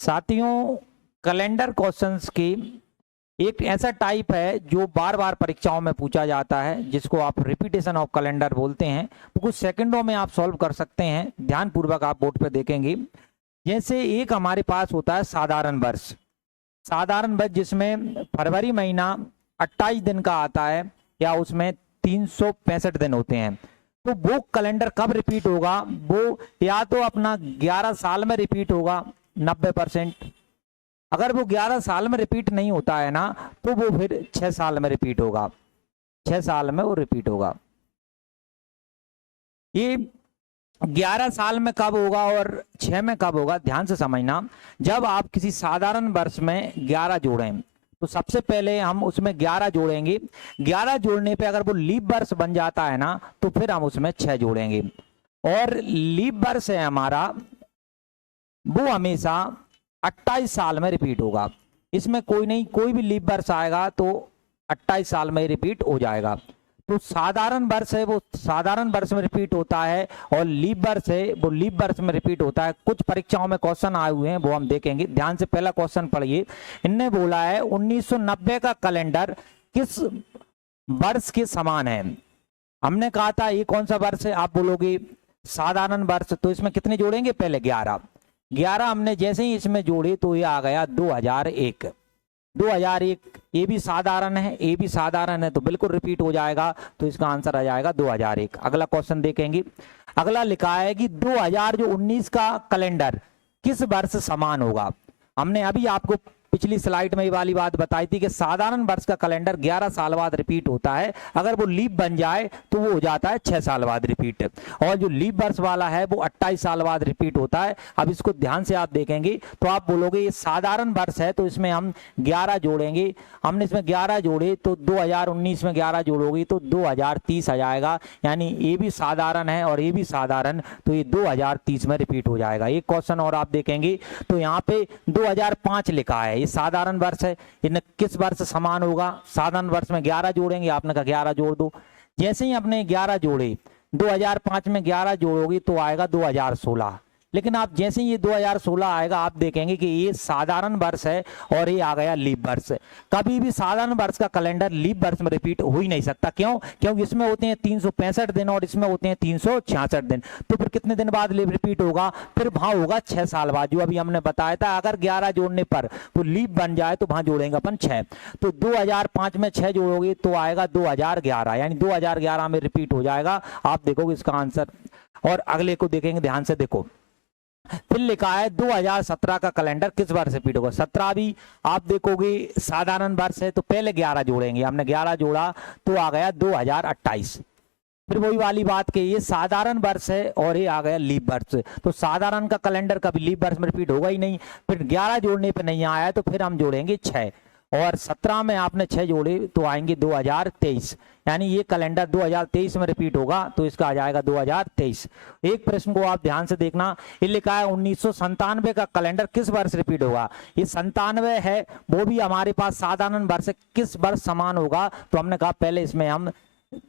साथियों, calendar questions की एक ऐसा टाइप है जो बार बार परीक्षाओं में पूछा जाता है, जिसको आप रिपीटेशन ऑफ कैलेंडर बोलते हैं। तो कुछ सेकंडों में आप सॉल्व कर सकते हैं, ध्यान पूर्वक आप बोर्ड पे देखेंगे। जैसे एक हमारे पास होता है साधारण वर्ष, साधारण वर्ष जिसमें फरवरी महीना 28 दिन का आता है या उसमें 365 दिन होते हैं। तो वो कैलेंडर कब रिपीट होगा? वो या तो अपना 11 साल में रिपीट होगा 90%। अगर वो 11 साल में रिपीट नहीं होता है ना, तो वो फिर 6 साल में रिपीट होगा, 6 साल में वो रिपीट होगा। ये 11 साल में कब होगा और 6 में कब होगा, ध्यान से समझना। जब आप किसी साधारण वर्ष में 11 जोड़ें, तो सबसे पहले हम उसमें 11 जोड़ेंगे। 11 जोड़ने पे अगर वो लीप वर्ष बन जाता है ना, तो फिर हम उसमें 6 जोड़ेंगे। और लीप वर्ष है हमारा, वो हमेशा 28 साल में रिपीट होगा। इसमें कोई नहीं, कोई भी लीप वर्ष आएगा तो 28 साल में रिपीट हो जाएगा। तो साधारण वर्ष है वो साधारण वर्ष में रिपीट होता है, और लीप वर्ष है वो लीप वर्ष में रिपीट होता है। कुछ परीक्षाओं में क्वेश्चन आए हुए हैं, वो हम देखेंगे। ध्यान से पहला क्वेश्चन पढ़िए। इनने बोला है 1990 का कैलेंडर किस वर्ष के समान है। हमने कहा था ये कौन सा वर्ष है, आप बोलोगे साधारण वर्ष। तो इसमें कितने जोड़ेंगे? पहले 11 हमने जैसे ही इसमें जोड़े तो ये आ गया 2001। 2001 ये भी साधारण है, ये भी साधारण है, तो बिल्कुल रिपीट हो जाएगा। तो इसका आंसर आ जाएगा 2001। अगला क्वेश्चन देखेंगे। अगला लिखा है कि 2019 का कैलेंडर किस वर्ष समान होगा। हमने अभी आपको पिछली स्लाइड में ये वाली बात बताई थी कि साधारण वर्ष का कैलेंडर 11 साल बाद रिपीट होता है। अगर वो लीप बन जाए तो वो हो जाता है 6 साल बाद रिपीट, और जो लीप वर्ष वाला है वो 28 साल बाद रिपीट होता है। अब इसको ध्यान से आप देखेंगे तो आप बोलोगे ये साधारण वर्ष है, तो इसमें हम 11 जोड़ेंगे। हमने इसमें 11 जोड़े तो 2019 में 11 जोड़ोगे तो 2030 आ जाएगा। यानी ये भी साधारण है और ये भी साधारण, तो ये 2030 में रिपीट हो जाएगा। एक क्वेश्चन और आप देखेंगे तो यहाँ पे 2005 लिखा है, ये साधारण वर्ष है। इनमें किस वर्ष समान होगा? साधारण वर्ष में 11 जोड़ेंगे, आपने कहा 11 जोड़ दो। जैसे ही आपने 11 जोड़े, 2005 में 11 जोड़ोगे तो आएगा 2016। लेकिन आप जैसे ही ये 2016 आएगा, आप देखेंगे कि ये साधारण वर्ष है और ये आ गया लीप वर्ष। कभी भी साधारण वर्ष का कैलेंडर लीप वर्ष में रिपीट हो ही नहीं सकता। क्यों? क्योंकि इसमें होते हैं 365 दिन और इसमें होते हैं 366 दिन। तो फिर कितने दिन बाद लीप रिपीट होगा? फिर वहां होगा 6 साल बाद, जो अभी हमने बताया था। अगर 11 जोड़ने पर वो लीप बन जाए तो वहां जोड़ेंगे अपन 6। तो 2005 में 6 जोड़ोगे तो आएगा 2011, यानी 2011 में रिपीट हो जाएगा। आप देखोगे इसका आंसर। और अगले को देखेंगे, ध्यान से देखो। फिर लिखा है 2017 का कैलेंडर किस वर्ष रिपीट होगा। 17 भी आप देखोगे साधारण वर्ष है, तो पहले 11 जोड़ेंगे। हमने 11 जोड़ा तो आ गया 2028। फिर वही वाली बात कि ये साधारण वर्ष है और ये आ गया लीप वर्ष। तो साधारण का कैलेंडर कभी लीप वर्ष में रिपीट होगा ही नहीं। फिर 11 जोड़ने पे नहीं आया तो फिर हम जोड़ेंगे 6, और 17 में आपने 6 जोड़े तो आएंगे 2023। यानी ये कैलेंडर 2023 में रिपीट होगा, तो इसका आ जाएगा 2023। एक प्रश्न को आप ध्यान से देखना। ये लिखा है 1997 का कैलेंडर किस वर्ष रिपीट होगा। ये 97 है, वो भी हमारे पास साधारण वर्ष, किस वर्ष समान होगा। तो हमने कहा पहले इसमें हम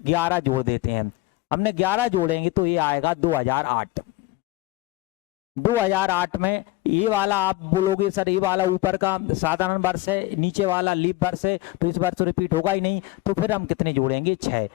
11 जोड़ देते हैं। हमने 11 जोड़ेंगे तो ये आएगा 2008। 2008 में ये वाला आप बोलोगे सर ये वाला ऊपर का साधारण वर्ष है, नीचे वाला लीप वर्ष है, तो इस वर्ष रिपीट होगा ही नहीं। तो फिर हम कितने जोड़ेंगे? 6।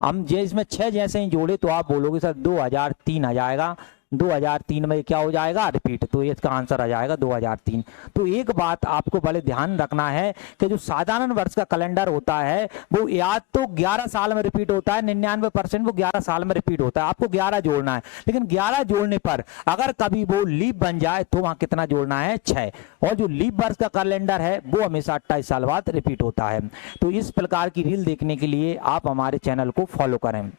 हम इसमें 6 जैसे ही जोड़े तो आप बोलोगे सर 2003 आ जाएगा। 2003 में क्या हो जाएगा? रिपीट। तो इसका आंसर आ जाएगा 2003। तो एक बात आपको बड़े ध्यान रखना है कि जो साधारण वर्ष का कैलेंडर होता है वो या तो 11 साल में रिपीट होता है, 99% वो 11 साल में रिपीट होता है। आपको 11 जोड़ना है, लेकिन 11 जोड़ने पर अगर कभी वो लीप बन जाए तो वहां कितना जोड़ना है? 6। और जो लीप वर्ष का कैलेंडर है वो हमेशा 28 साल बाद रिपीट होता है। तो इस प्रकार की रील देखने के लिए आप हमारे चैनल को फॉलो करें।